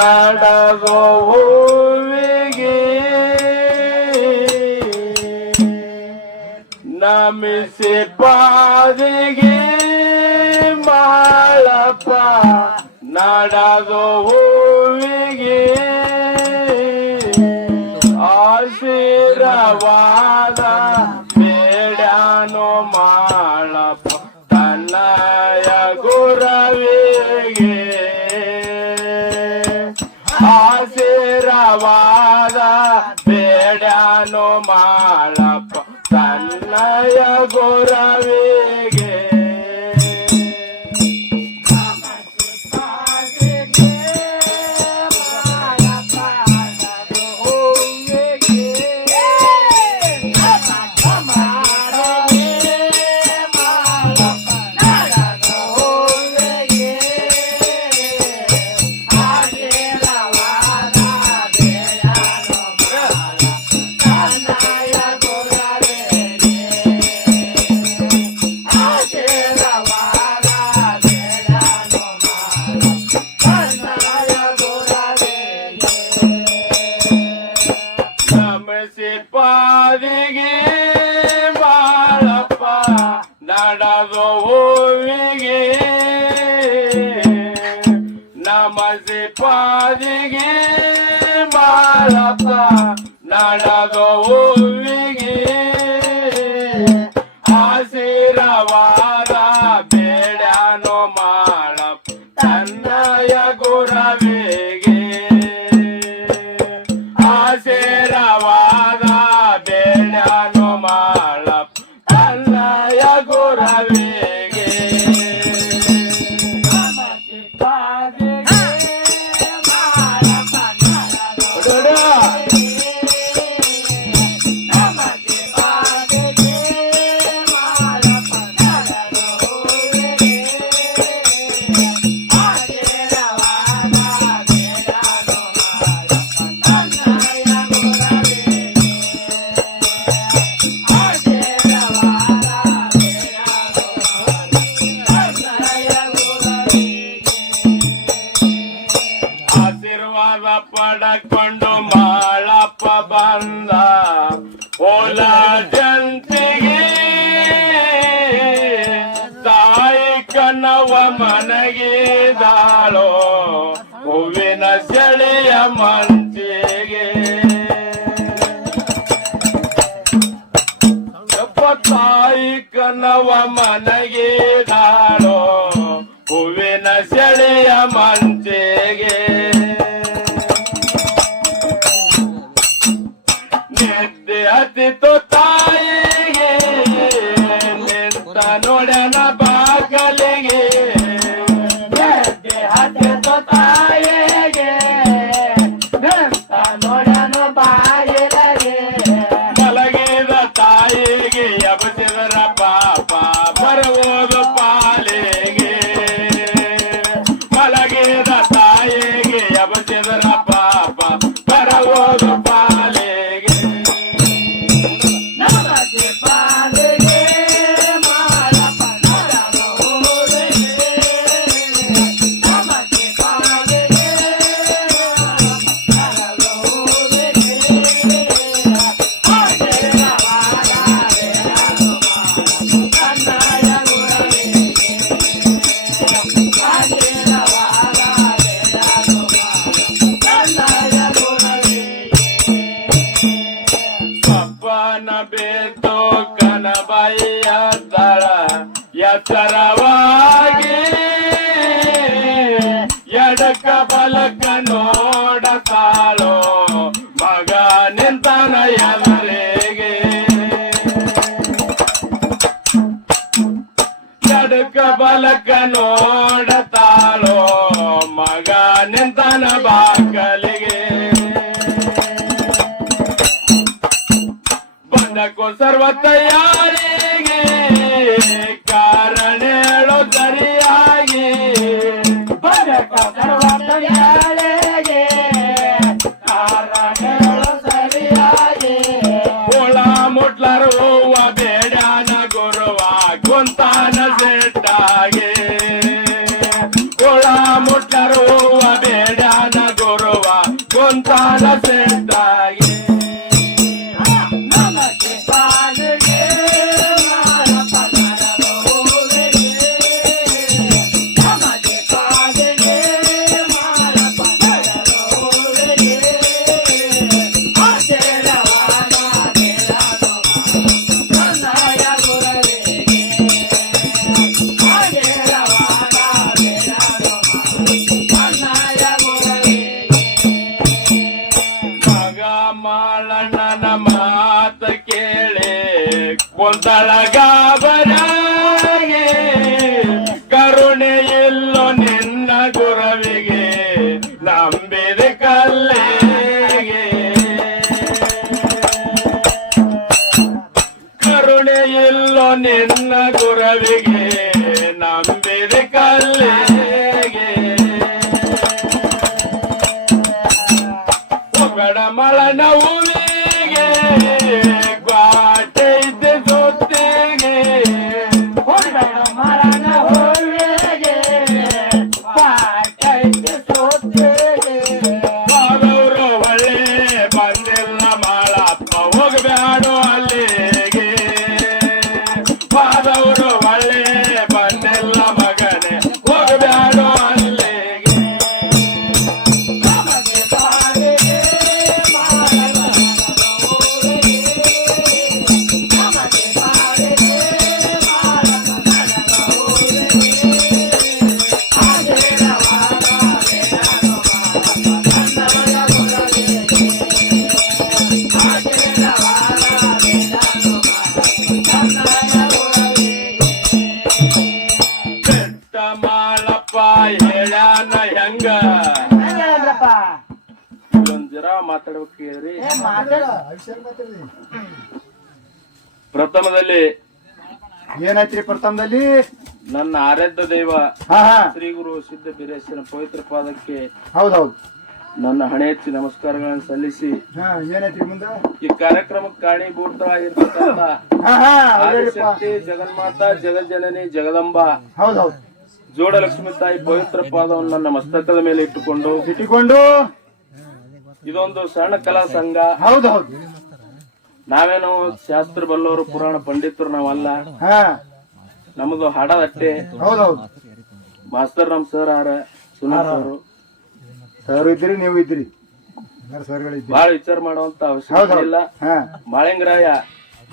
ನಡಗೋ ಹೂವಿಗೆ ನಮಿಸಿ ಪಾದಿಗೆ ಮಾಳಪ್ಪ ನಡಗೋ ಹೂವಿಗೆ ಆಶೀರ್ವಾದ ಬೇಡ್ಯಾನೋ ಮಾಳಪ್ಪ ತನ್ನಯ ಗುರವಿಗೆ ನಡಗೋ ತಾಯಿ ಮನಗೀಡಾಳೋ ಹೂವಿನ ಸೆಳೆಯ ಮಂಚೆಗೆ. ನಿದ್ದೆ ಹತ್ತಿತು ತಾಯಿಗೆ ನಿಂತ ನೋಡನ ಬಾಗಲಿಗೆ. ನಿದ್ದೆ ಹತ್ತಿತು ತಾಯಿಗೆ. ಬೇತು ಕನಬಯ್ಯ ದಳ ಎತ್ತರವಾಗಿ ಎಡಕ ಬಲಕ ನೋಡತಾಳೋ ಮಗ ನಿಂತನ ಎಲ್ಲರಿಗೆ. ಎಡಕ ಬಲಕ ನೋಡತಾಳೋ ಮಗ ನಿಂತನ ಬಾಕಲಿಗೆ. ಬಂದಕ್ಕೂ ಸರ್ವ ತಯಾರಿಗೆ ಕಾರಣ ಹೇಳೋ ಸರಿಯಾಗಿ? ಬಂದಕ್ಕೂ ಸರ್ವ ತಯಾರಿಗೆ ಕಾರಣ ಸರಿಯಾಗಿ? ಹುಳ ಮುಟ್ಲರ ಹೂವ ಬೇಡನ ಗುರುವ ಕುಂತಾನ ಸೆಟ್ಟಾಗಿ. ಹುಳ ಮುಟ್ಲರ ಹೂವ ಕುಂತಳ ಗಾಬರಾಗೆ ಕರುಣೆ ನಿನ್ನ ಗುರವಿಗೆ ನಂಬಿದ. ಹಂಗೇನಪ್ಪ? ಒಂದ್ ಜರ ಮಾತಾಡ್ಬೇಕು ಕೇಳ್ರಿ ಏ ಮಾತಾಡು. ಪ್ರಥಮದಲ್ಲಿ ಏನಾಯ್ತ್ರಿ ಪ್ರಥಮದಲ್ಲಿ? ನನ್ನ ಆರಾಧ್ಯ ದೈವ ಹಾ ಹಾ. ಶ್ರೀ ಗುರು ಸಿದ್ಧ ಬೀರೇಶ್ವರ ಪವಿತ್ರ ಪಾದಕ್ಕೆ ಹೌದೌದು. ನನ್ನ ಹಣೆ ಹೆಚ್ಚಿ ನಮಸ್ಕಾರಗಳನ್ನು ಸಲ್ಲಿಸಿ ಹಾ ಏನಾಯ್ತ್ರಿ ಮುಂದ? ಈ ಕಾರ್ಯಕ್ರಮಕ್ಕೆ ಕಾರಣೀಭೂತವಾಗಿರ್ತಕ್ಕಂಥ ಹಾ ಹಾ ಹೇಳಿಪ್ಪ ಆದಿಶಕ್ತಿ ಜಗನ್ಮಾತಾ ಜಗಜ್ಜನನಿ ಜಗದಂಬ ಹೌದೌದು. ಜೋಡಲಕ್ಷ್ಮಿ ತಾಯಿ ಪವಿತ್ರ ಪಾದವನ್ನು ನನ್ನ ಮಸ್ತಕದ ಮೇಲೆ ಇಟ್ಟುಕೊಂಡು ಇಟ್ಟುಕೊಂಡು. ಇದೊಂದು ಸಣ್ಣ ಕಲಾ ಸಂಘ. ಹೌದೌದು ನಾವೇನು ಶಾಸ್ತ್ರ ಬಲ್ಲವರು ಪುರಾಣ ಪಂಡಿತರು ನಾವಲ್ಲ. ನಮ್ದು ಹಾಡದಟ್ಟೆ. ಹೌದೌದು ಮಾಸ್ತರ್ ನಮ್ ಸರ್ ಆರ ಸುನಾರ್ ಸರ್. ಸರ್ ಇದ್ರಿ ನೀವು ಇದ್ರಿ. ಬಹಳ ವಿಚಾರ ಮಾಡುವಂತ ಅವಶ್ಯಕತೆ ಇಲ್ಲ. ಮಾಳಿಂಗರಾಯ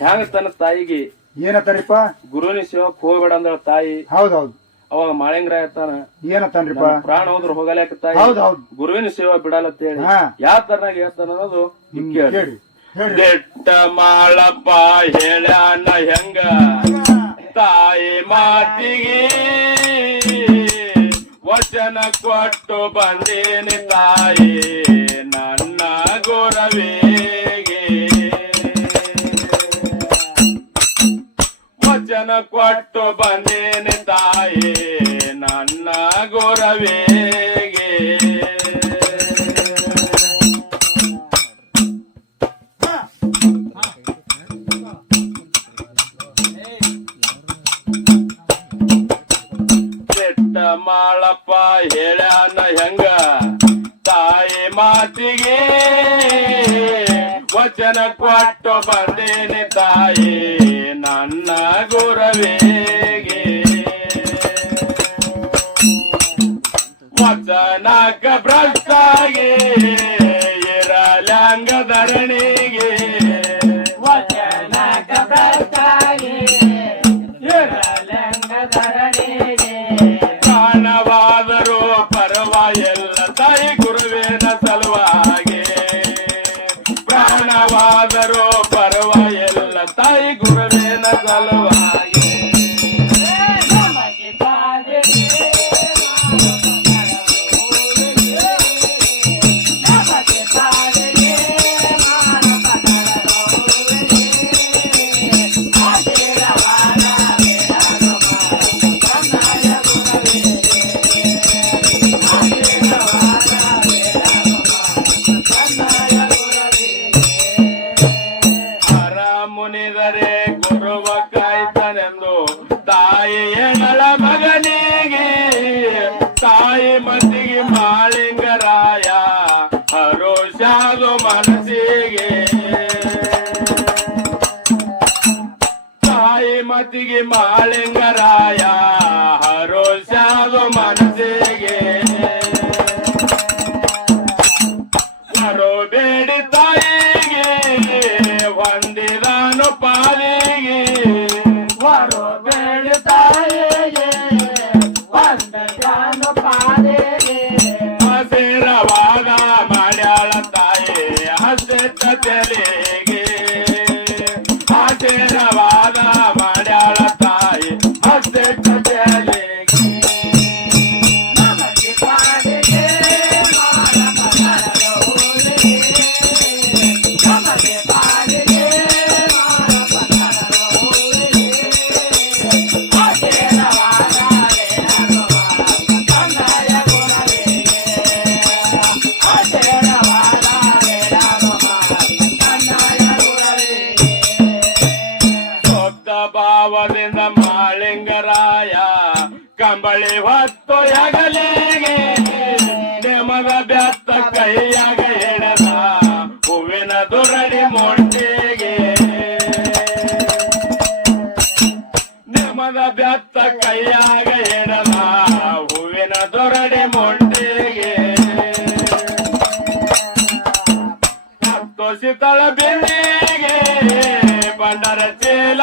ಹ್ಯಾಂಗ ತನ್ನ ತಾಯಿಗೆ ಏನತ್ತಾರಿಪ್ಪ ಗುರುವಿನ ಸೇವಕ್ ಹೋಗ್ಬೇಡ ಅಂದ್ರ ತಾಯಿ. ಹೌದೌದು ಅವಾಗ ಮಾಳಿಂಗರಾಯ ತಾನ ಏನತ್ತಾನ್ರಿಪ್ಪ ಪ್ರಾಣ ಹೋದ್ರ ಹೋಗಲಾಕ ತಾಯಿ ಹೌದೌದು ಗುರುವಿನ ಸೇವಾ ಬಿಡಲತ್ತೇಳಿ ಹೇಳಿ. ಹಾ. ಯಾವ ತರನಾಗ ಹೇಳ್ತಾನ ಅನ್ನೋದು ಕೇಳಿ ಹೇಳಿ. ದೆಟ್ಟ ಮಾಳಪ್ಪ ಹೇಳ್ಯಾನ ಹೆಂಗ? ತಾಯಿ ಮಾತಿಗೆ ವಚನ ಕೊಟ್ಟು ಬಂದೇನೆ ತಾಯಿ. ಹೇಳ ಹೇಳ್ಯಾನ ಹೆಂಗ? ತಾಯಿ ಮಾತಿಗೆ ವಚನ ಕೊಟ್ಟು ಬಂದೇನೆ ತಾಯಿ, ನನ್ನ ಗುರವೇಗೆ. ವಚನಕ ಭ್ರಷ್ಟಾಗಿ ಇರಲಂಗ ಧರಣಿಗೆ. ಭಕ್ತಿಗೆ ಮಾಳಿಂಗರಾಯ ಮನಸಿಗೆ ಮನಸ್ಸಿಗೆ. ಬರೋಬೇಡಿ ತಾಯಿಗೆ ಒಂದಿರಾನು ಪಾಲಿ ಕಂಬಳಿ ಹೊತ್ತೊಯಗಲಿಗೆ ನೆಮಗ ಬೆತ್ತ ಕೈಯಾಗ ಹೇಳದ ಹೂವಿನ ದುರಡಿ ಮೊಂಟಿಗೆ ನಿಮಗ ಬೆತ್ತ ಕೈಯಾಗ ಹೇಳದ ಹೂವಿನ ದುರಡಿ ಮೊಂಟಿಗೆ ತೋಸಿ ತಳ ಬಂಡರ ಚೀಲ